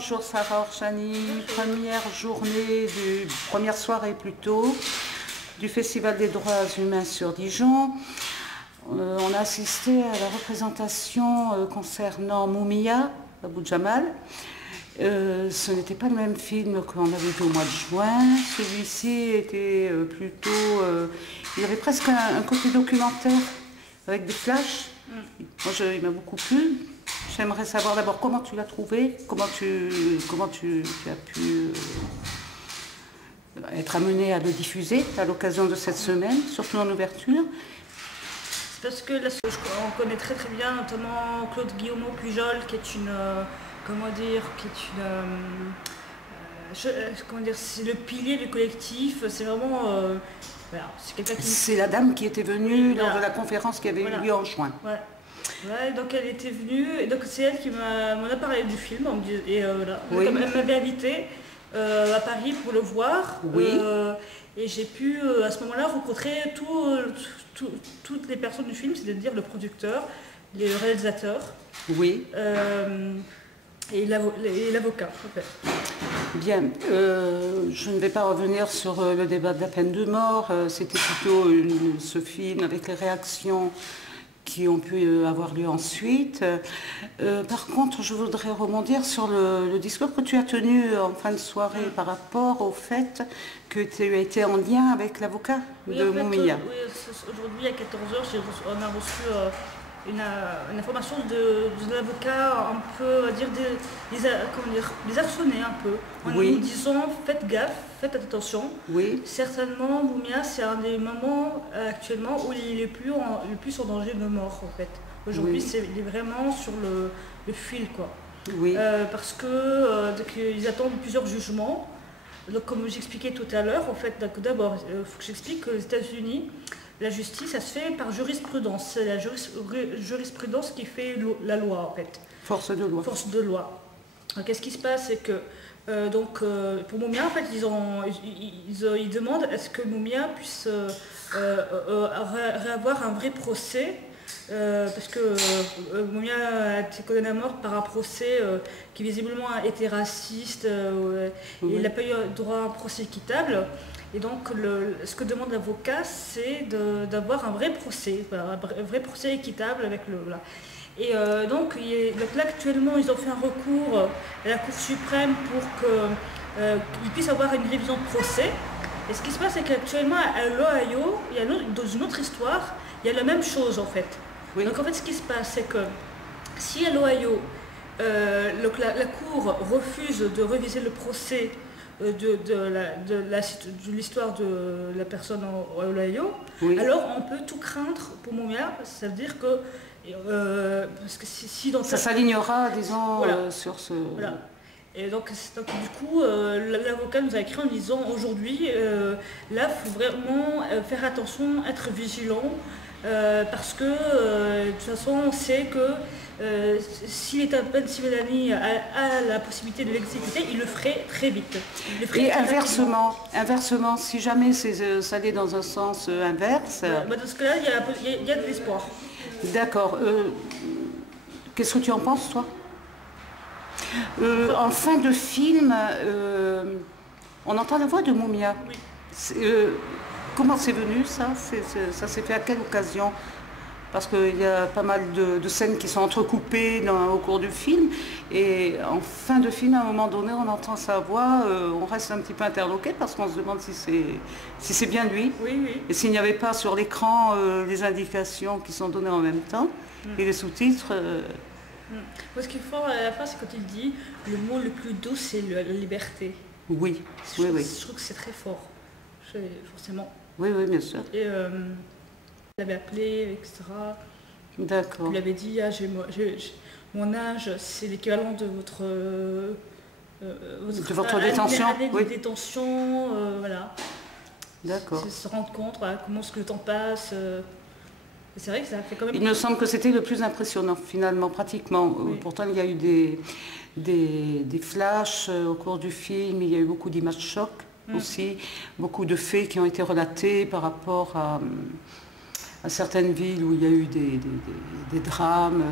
bonjour Sarah Orchani. Première soirée plutôt, du Festival des droits humains sur Dijon. On a assisté à la représentation concernant Moumia, Abou Jamal. Ce n'était pas le même film qu'on avait vu au mois de juin. Celui-ci était plutôt... il avait presque un côté documentaire avec des flashs. Moi, il m'a beaucoup plu. J'aimerais savoir d'abord comment tu l'as trouvé, comment tu as pu être amené à le diffuser à l'occasion de cette semaine, surtout en ouverture. C'est parce que là, on connaît très très bien, notamment Claude Guillaumeau Pujol, qui est une... c'est le pilier du collectif. C'est vraiment... voilà, c'est quelqu'un qui... C'est la dame qui était venue lors de la conférence qui avait eu lieu en juin. Ouais. Ouais, donc elle était venue, et donc c'est elle qui m'en a parlé du film, et voilà. Oui. Elle m'avait invité à Paris pour le voir, oui. Et j'ai pu à ce moment-là rencontrer toutes les personnes du film, c'est-à-dire le producteur, les réalisateurs, oui. Et l'avocat en fait. Bien, je ne vais pas revenir sur le débat de la peine de mort, c'était plutôt ce film avec les réactions qui ont pu avoir lieu ensuite. Par contre, je voudrais rebondir sur le discours que tu as tenu en fin de soirée par rapport au fait que tu as été en lien avec l'avocat de Moumia. Oui, aujourd'hui à 14h, on a reçu une information de l'avocat un peu, on va dire, les harceler un peu, en nous disant faites gaffe, faites attention. Oui. Certainement, Moumia, c'est un des moments actuellement où il est le plus en danger de mort en fait. Aujourd'hui, il est vraiment sur le fil quoi. Oui. Parce que ils attendent plusieurs jugements. Donc, comme j'expliquais tout à l'heure, en fait, d'abord, il faut que j'explique que les États-Unis, la justice, ça se fait par jurisprudence. C'est la jurisprudence qui fait la loi, en fait. Force de loi. Force de loi. Qu'est-ce qui se passe, c'est que, pour Moumia, en fait, ils demandent est-ce que Moumia puisse réavoir un vrai procès, parce que Moumia a été condamné à mort par un procès qui visiblement a été raciste, et il n'a pas eu droit à un procès équitable. Et donc, ce que demande l'avocat, c'est d'avoir un vrai procès, voilà, un vrai procès équitable avec le... Voilà. Et donc là, actuellement, ils ont fait un recours à la Cour suprême pour qu'ils puissent avoir une révision de procès. Et ce qui se passe, c'est qu'actuellement, à l'Ohio, dans une autre histoire, il y a la même chose, en fait. Oui. Donc, en fait, ce qui se passe, c'est que si à l'Ohio, la Cour refuse de réviser le procès de l'histoire de la personne à Ohio, alors on peut tout craindre pour Moumia. Ça veut dire que parce que si dans ça s'alignera, disons, sur ce... Voilà. Et donc du coup, l'avocat nous a écrit en disant aujourd'hui, là, il faut vraiment faire attention, être vigilant, parce que de toute façon, on sait que si l'État de Pennsylvanie a la possibilité de l'exécuter, il le ferait très vite. Et inversement, si jamais ça allait dans un sens inverse... dans ce cas-là, il y a de l'espoir. D'accord. Qu'est-ce que tu en penses, toi? En fin de film, on entend la voix de Moumia. Oui. Comment c'est venu, ça? Ça s'est fait à quelle occasion? Parce qu'il y a pas mal de scènes qui sont entrecoupées au cours du film. Et en fin de film, à un moment donné, on entend sa voix, on reste un petit peu interloqué parce qu'on se demande si c'est bien lui. Oui, oui. Et s'il n'y avait pas sur l'écran les indications qui sont données en même temps et les sous-titres. Ce qu'il faut à la fin, c'est quand il dit le mot le plus doux, c'est la liberté. Oui, je trouve que c'est très fort, forcément. Oui, oui, bien sûr. Et il l'avait appelé, etc. D'accord. Il avait dit mon âge, c'est l'équivalent de votre détention. Année de détention, voilà. D'accord. C'est se rendre compte, voilà, comment est-ce que le temps passe. C'est vrai que ça fait quand même... Il me semble que c'était le plus impressionnant, finalement, pratiquement. Oui. Pourtant, il y a eu des flashs au cours du film, il y a eu beaucoup d'images chocs aussi, beaucoup de faits qui ont été relatés par rapport à certaines villes où il y a eu des drames.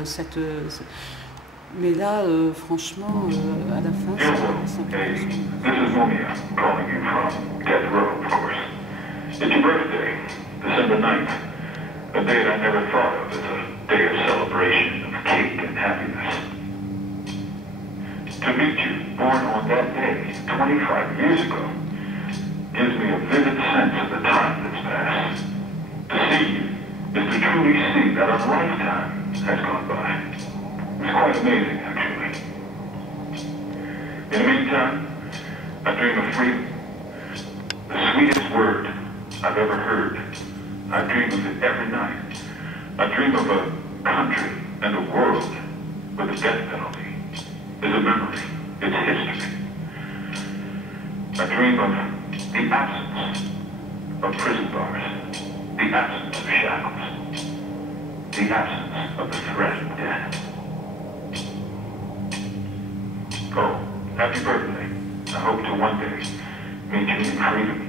Mais là, franchement, à la fin, c'est un peu Hey, this is Mumia calling you from Death Row, of course. It's your birthday, December 9th, a date I never thought of as a day of celebration, of cake and happiness. To meet you, born on that day, 25 years ago, gives me a vivid sense of the time that's passed. To see you is to truly see that a lifetime has gone by. It's quite amazing, actually. In the meantime, I dream of freedom. The sweetest word I've ever heard. I dream of it every night. I dream of a country and a world where the death penalty is a memory. It's history. I dream of the absence of prison bars, the absence of shackles, the absence of the threat of death. Oh, happy birthday. I hope to one day meet you in freedom.